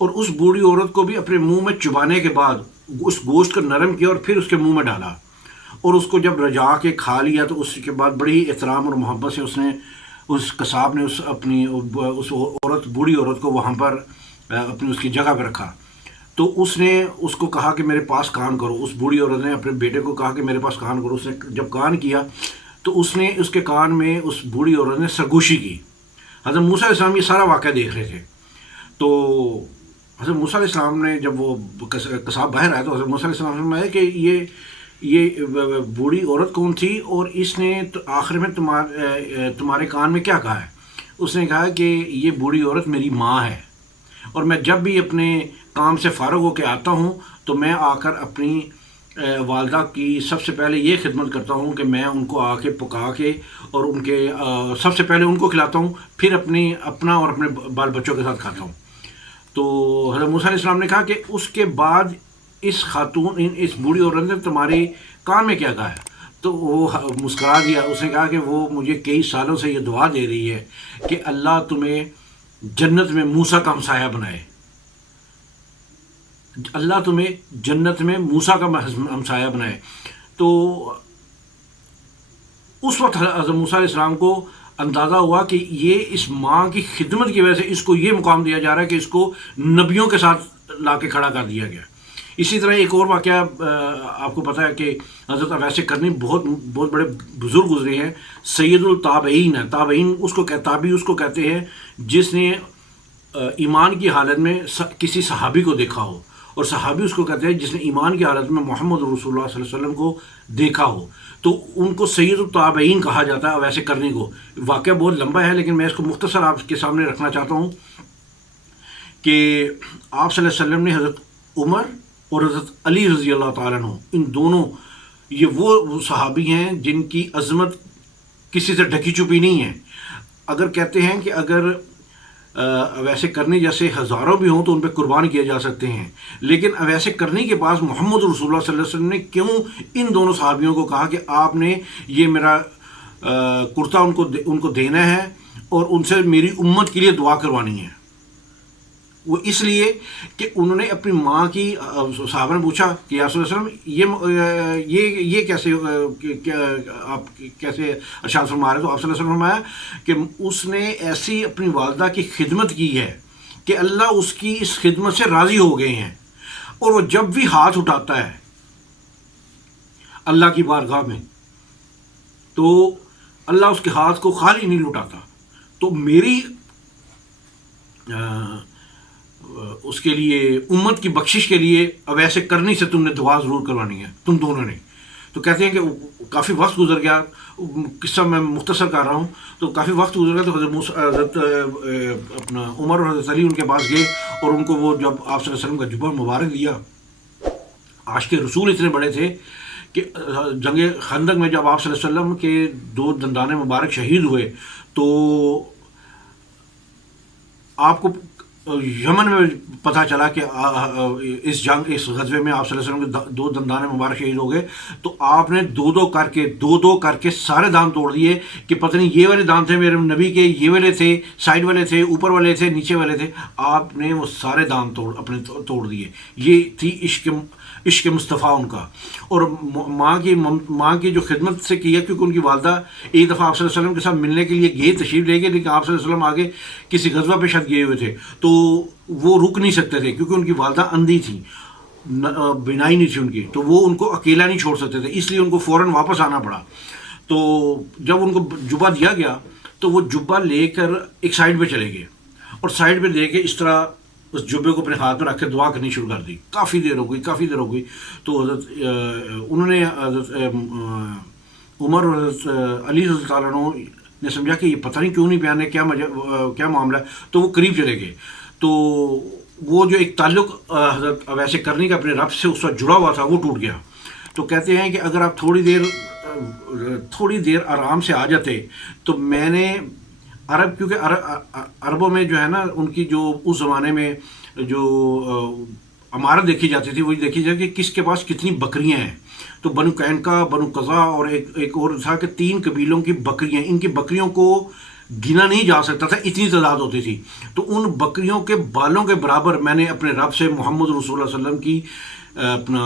اور اس بوڑھی عورت کو بھی اپنے منہ میں چبانے کے بعد اس گوشت کو نرم کیا اور پھر اس کے منہ میں ڈالا، اور اس کو جب رجا کے کھا لیا تو اس کے بعد بڑی احترام اور محبت سے اس قصاب نے اس بوڑھی عورت کو وہاں پر اپنی اس کی جگہ پہ رکھا۔ تو اس نے اس کو کہا کہ میرے پاس کان کرو، اس بوڑھی عورت نے اپنے بیٹے کو کہا کہ میرے پاس کان کرو۔ اس نے جب کان کیا تو اس نے اس کے کان میں اس بوڑھی عورت نے سرگوشی کی۔ حضرت موسیٰ علیہ السلام یہ سارا واقعہ دیکھ رہے تھے۔ تو حضرت موسیٰ علیہ السلام نے جب وہ قصاب باہر آیا تو حضرت موسیٰ علیہ السلام نے فرمایا کہ یہ بوڑھی عورت کون تھی اور اس نے آخر میں تمہارے کان میں کیا کہا ہے؟ اس نے کہا کہ یہ بوڑھی عورت میری ماں ہے، اور میں جب بھی اپنے کام سے فارغ ہو کے آتا ہوں تو میں آ کر اپنی والدہ کی سب سے پہلے یہ خدمت کرتا ہوں کہ میں ان کو آ کے پکا کے اور ان کے سب سے پہلے ان کو کھلاتا ہوں، پھر اپنا اور اپنے بال بچوں کے ساتھ کھاتا ہوں۔ تو حضرت موسیٰ علیہ السلام نے کہا کہ اس کے بعد اس بوڑھی عورت نے تمہارے کان میں کیا کہا ہے؟ تو وہ مسکرا دیا۔ اس نے کہا کہ وہ مجھے کئی سالوں سے یہ دعا دے رہی ہے کہ اللہ تمہیں جنت میں موسیٰ کا ہمسایہ بنائے، اللہ تمہیں جنت میں موسیٰ کا ہمسایہ بنائے۔ تو اس وقت حضرت موسیٰ علیہ السلام کو اندازہ ہوا کہ یہ اس ماں کی خدمت کی وجہ سے اس کو یہ مقام دیا جا رہا ہے کہ اس کو نبیوں کے ساتھ لا کے کھڑا کر دیا گیا۔ اسی طرح ایک اور واقعہ آپ کو پتہ ہے کہ حضرت اویس قرنی بہت بڑے بزرگ گزرے ہیں، سید التابعین ہیں۔ تابعین تابعی اس کو کہتے ہیں جس نے ایمان کی حالت میں کسی صحابی کو دیکھا ہو، اور صحابی اس کو کہتے ہیں جس نے ایمان کی حالت میں محمد رسول اللہ صلی اللہ علیہ وسلم کو دیکھا ہو۔ تو ان کو سید التابعین کہا جاتا ہے اویس قرنی کو۔ واقعہ بہت لمبا ہے لیکن میں اس کو مختصر آپ کے سامنے رکھنا چاہتا ہوں کہ آپ صلی اللہ علیہ وسلم نے حضرت عمر اور حضرت علی رضی اللہ تعالیٰ عنہ، ان دونوں یہ وہ صحابی ہیں جن کی عظمت کسی سے ڈھکی چھپی نہیں ہے۔ اگر کہتے ہیں کہ اگر اویس قرنی جیسے ہزاروں بھی ہوں تو ان پہ قربان کیے جا سکتے ہیں، لیکن اویس قرنی کے پاس محمد رسول اللہ صلی اللہ علیہ وسلم نے کیوں ان دونوں صحابیوں کو کہا کہ آپ نے یہ میرا کرتا ان کو دینا ہے اور ان سے میری امت کے لیے دعا کروانی ہے؟ وہ اس لیے کہ انہوں نے اپنی ماں کی، صحابہ نے پوچھا کہ یا رسول اللہ علیہ وسلم یہ کیسے آپ کیسے ارشاد فرما رہے؟ تو آپ صلی اللہ علیہ وسلم نے فرمایا کہ اس نے ایسی اپنی والدہ کی خدمت کی ہے کہ اللہ اس کی اس خدمت سے راضی ہو گئے ہیں، اور وہ جب بھی ہاتھ اٹھاتا ہے اللہ کی بارگاہ میں تو اللہ اس کے ہاتھ کو خالی نہیں لٹاتا۔ تو میری اس کے لیے امت کی بخشش کے لیے اویس قرنی سے تم نے دعا ضرور کروانی ہے، تم دونوں نے۔ تو کہتے ہیں کہ کافی وقت گزر گیا، قصہ میں مختصر کر رہا ہوں، تو کافی وقت گزر گیا تو حضرت اپنا عمر اور حضرت علی ان کے پاس گئے، اور ان کو وہ جب آپ صلی اللہ علیہ وسلم کا جبہ مبارک دیا۔ عاشق رسول اتنے بڑے تھے کہ جنگ خندق میں جب آپ صلی اللہ علیہ وسلم کے 2 دندان مبارک شہید ہوئے تو آپ کو یمن میں پتہ چلا کہ اس غزوے میں آپ صلی اللہ علیہ وسلم کے 2 دندان مبارک شہید ہو گئے، تو آپ نے دو کر کے سارے دان توڑ دیے کہ پتہ نہیں یہ والے دان تھے میرے نبی کے، یہ والے تھے، سائڈ والے تھے، اوپر والے تھے، نیچے والے تھے، آپ نے وہ سارے دان اپنے توڑ دیے۔ یہ تھی عشق مصطفیٰ ان کا، اور ماں کی جو خدمت سے کیا، کیونکہ ان کی والدہ ایک دفعہ آپ صلی اللہ علیہ وسلم کے ساتھ ملنے کے لیے گئے، تشریف لے گئے، لیکن آپ صلی اللہ علیہ وسلم آگے کسی غزوہ پہ شاید گئے ہوئے تھے تو وہ رک نہیں سکتے تھے کیونکہ ان کی والدہ اندھی تھیں، بینائی نہیں تھی ان کی، تو وہ ان کو اکیلا نہیں چھوڑ سکتے تھے، اس لیے ان کو فوراً واپس آنا پڑا۔ تو جب ان کو جبہ دیا گیا تو وہ جبہ لے کر ایک سائڈ پہ چلے گئے، اور سائڈ پہ دے کے اس طرح اس جبے کو اپنے ہاتھ میں رکھ کے دعا کرنی شروع کر دی۔ کافی دیر ہو گئی تو حضرت انہوں نے حضرت عمر اور حضرت علی رضی اللہ عنہ نے سمجھا کہ یہ پتہ نہیں کیوں نہیں پہنے، کیا معاملہ ہے، تو وہ قریب چلے گئے۔ تو وہ جو ایک تعلق حضرت اویس قرنی کا اپنے رب سے اس وقت جڑا ہوا تھا وہ ٹوٹ گیا۔ تو کہتے ہیں کہ اگر آپ تھوڑی دیر آرام سے آ جاتے تو میں نے کیونکہ عربوں میں جو ہے نا، ان کی جو اس زمانے میں جو عمارت دیکھی جاتی تھی وہی دیکھی جاتی کہ کس کے پاس کتنی بکریاں ہیں۔ تو بنو قینقاع، بنو قزا اور ایک اور تھا کہ 3 قبیلوں کی بکریاں، ان کی بکریوں کو گنا نہیں جا سکتا تھا، اتنی تعداد ہوتی تھی. تو ان بکریوں کے بالوں کے برابر میں نے اپنے رب سے محمد رسول اللہ صلی اللہ علیہ وسلم کی اپنا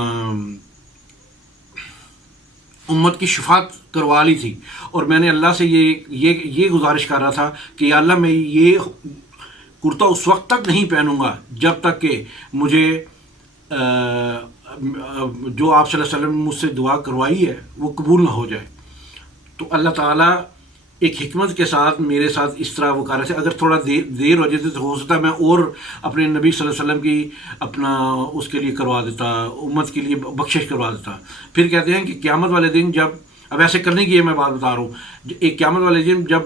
امت کی شفاعت کروا لی تھی. اور میں نے اللہ سے یہ گزارش کر رہا تھا کہ یا اللہ میں یہ کرتا اس وقت تک نہیں پہنوں گا جب تک کہ مجھے جو آپ صلی اللہ علیہ وسلم نے مجھ سے دعا کروائی ہے وہ قبول نہ ہو جائے. تو اللہ تعالیٰ ایک حکمت کے ساتھ میرے ساتھ اس طرح وہ کر رہے تھے. اگر تھوڑا دیر ہو جاتی تو ہو سکتا میں اور اپنے نبی صلی اللہ علیہ وسلم کی اپنا اس کے لیے کروا دیتا، امت کے لیے بخشش کروا دیتا. پھر کہتے ہیں کہ قیامت والے دن جب، اب ایسے کرنے کی یہ میں بات بتا رہا ہوں، ایک قیامت والے دن جب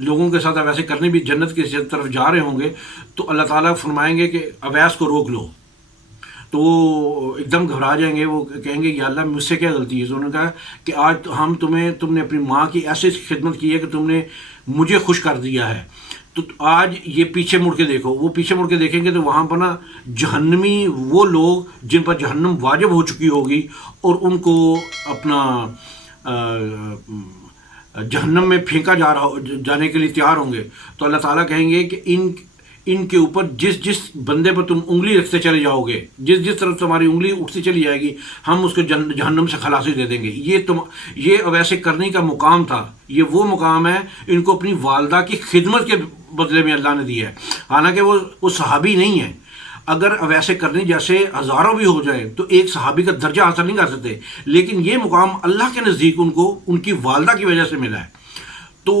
لوگوں کے ساتھ اب ایسے کرنے بھی جنت کی طرف جا رہے ہوں گے تو اللہ تعالیٰ فرمائیں گے کہ اویس کو روک لو. تو وہ ایک دم گھبرا جائیں گے، وہ کہیں گے یا اللہ مجھ سے کیا غلطی ہے. تو انہوں نے کہا کہ آج تم نے اپنی ماں کی ایسی خدمت کی ہے کہ تم نے مجھے خوش کر دیا ہے. تو آج یہ پیچھے مڑ کے دیکھو. وہ پیچھے مڑ کے دیکھیں گے تو وہاں پر نا جہنمی وہ لوگ جن پر جہنم واجب ہو چکی ہوگی اور ان کو اپنا جہنم میں پھینکا جانے کے لیے تیار ہوں گے. تو اللہ تعالیٰ کہیں گے کہ ان کے اوپر جس بندے پر تم انگلی رکھتے چلے جاؤ گے، جس طرف تمہاری انگلی اٹھتی چلی جائے گی، ہم اس کو جہنم سے خلاصی دے دیں گے. یہ ویسے کرنے کا مقام تھا، یہ وہ مقام ہے ان کو اپنی والدہ کی خدمت کے بدلے میں اللہ نے دیا ہے. حالانکہ وہ صحابی نہیں ہے. اگر ویسے کرنے جیسے ہزاروں بھی ہو جائیں تو ایک صحابی کا درجہ حاصل نہیں کر سکتے، لیکن یہ مقام اللہ کے نزدیک ان کو ان کی والدہ کی وجہ سے ملا ہے. تو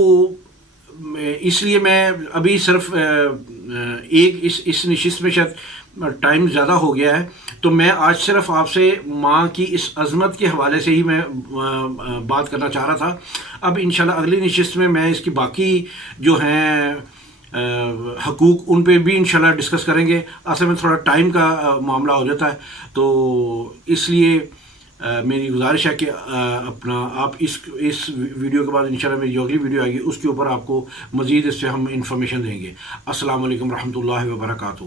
اس لیے میں ابھی صرف اس نشست میں شاید ٹائم زیادہ ہو گیا ہے، تو میں آج صرف آپ سے ماں کی اس عظمت کے حوالے سے ہی میں بات کرنا چاہ رہا تھا. اب انشاءاللہ اگلی نشست میں اس کی باقی جو ہیں حقوق ان پہ بھی انشاءاللہ ڈسکس کریں گے. اصل میں تھوڑا ٹائم کا معاملہ ہو جاتا ہے، تو اس لیے میری گزارش ہے کہ اپنا آپ اس ویڈیو کے بعد انشاءاللہ میری جو اگلی ویڈیو آئے گی اس کے اوپر آپ کو مزید اس سے ہم انفارمیشن دیں گے. السلام علیکم ورحمۃ اللہ وبرکاتہ.